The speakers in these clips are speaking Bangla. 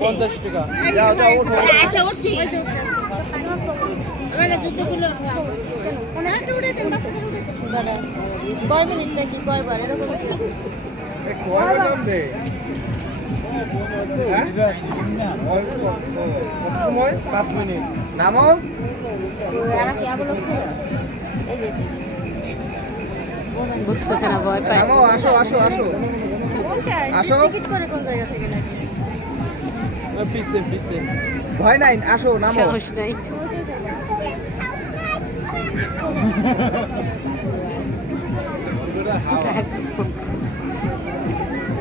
50 টাকা যাও যাও ওঠো আচ্ছা উঠছি আমরা জুতোগুলো ওনাটা উঠে দেন বাচ্চাদের উঠে দাদা কয় মিনিট নাকি কয়বার এরকম কয় নাম দে কত সময় 5 মিনিট নামো এরা কি আবার লোক এই যে বুঝতেছে না ভয় পায় নামো আসো আসো আসো আসো টিকিট করে কোন জায়গা থেকে নাকি পিছে পিছে ভয় নাই আসো নামো সাহস নাই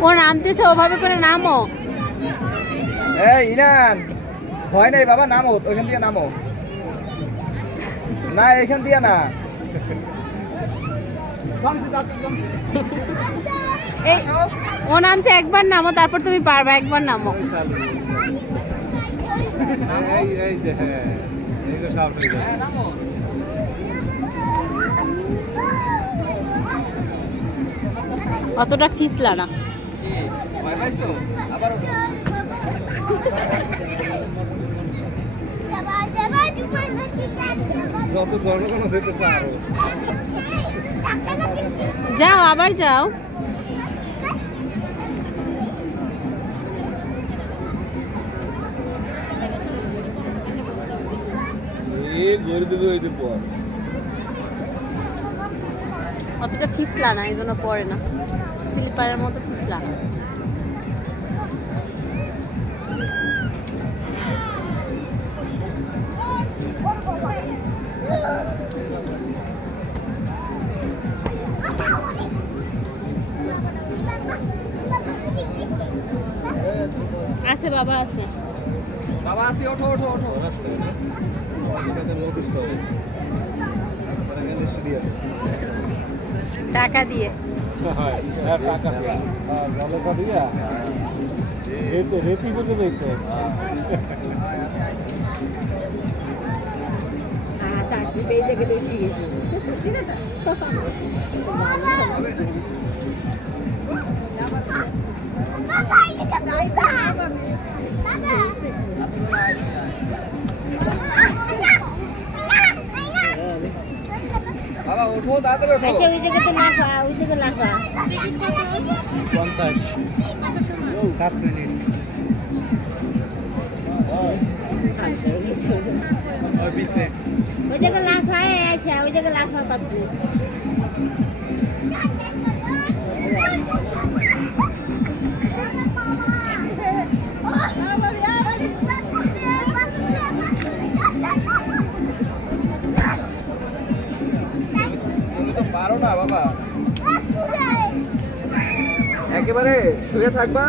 ও নামতেছে ওভাবে করে নামো এই ইনান ভয় নাই বাবা নামো ওইখান দিয়ে নামো না এখান দিয়ে না এই ও নামছে একবার নামো তারপর তুমি পারবা একবার নামো এই এই যে হ্যাঁ এইটা সামনে নামো অতটা ফিসলা না কি ভয় পাইছো আবার ওঠো যত গরম কোনো দিতে পারো যাও আবার যাও এই গড়ে দেবে ওইতে পর অতটা ফিসলা না এই জন্য পড়ে না স্লিপারের মতো ফিসলা না আছে বাবা আছে বাবা আসি ওঠো ওঠো ওঠো টাকা দিয়ে রেতি বলতে যাইতো বাবা ওঠো তাড়াতাড়ি ওঠো আচ্ছা ওই জায়গাতে লাফা ওই জায়গাতে লাফা 50 5 মিনিট ওই পিছে ওই জায়গায় লাফায় আচ্ছা ওই জায়গায় লাফা কত তুমি তো পারো না বাবা একেবারে শুয়ে থাকবা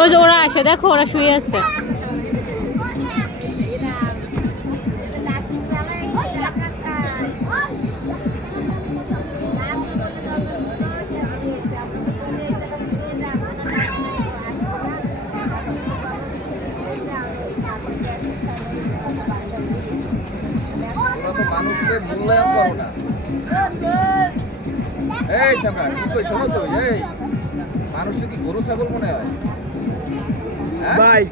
ওই যে ওরা আসে দেখো ওরা শুয়ে আছে মানুষকে মূল্যায়ন করো না এই সামরা কি কই শোনো তো এই মানুষকে কি গরু ছাগল মনে হয় ভাই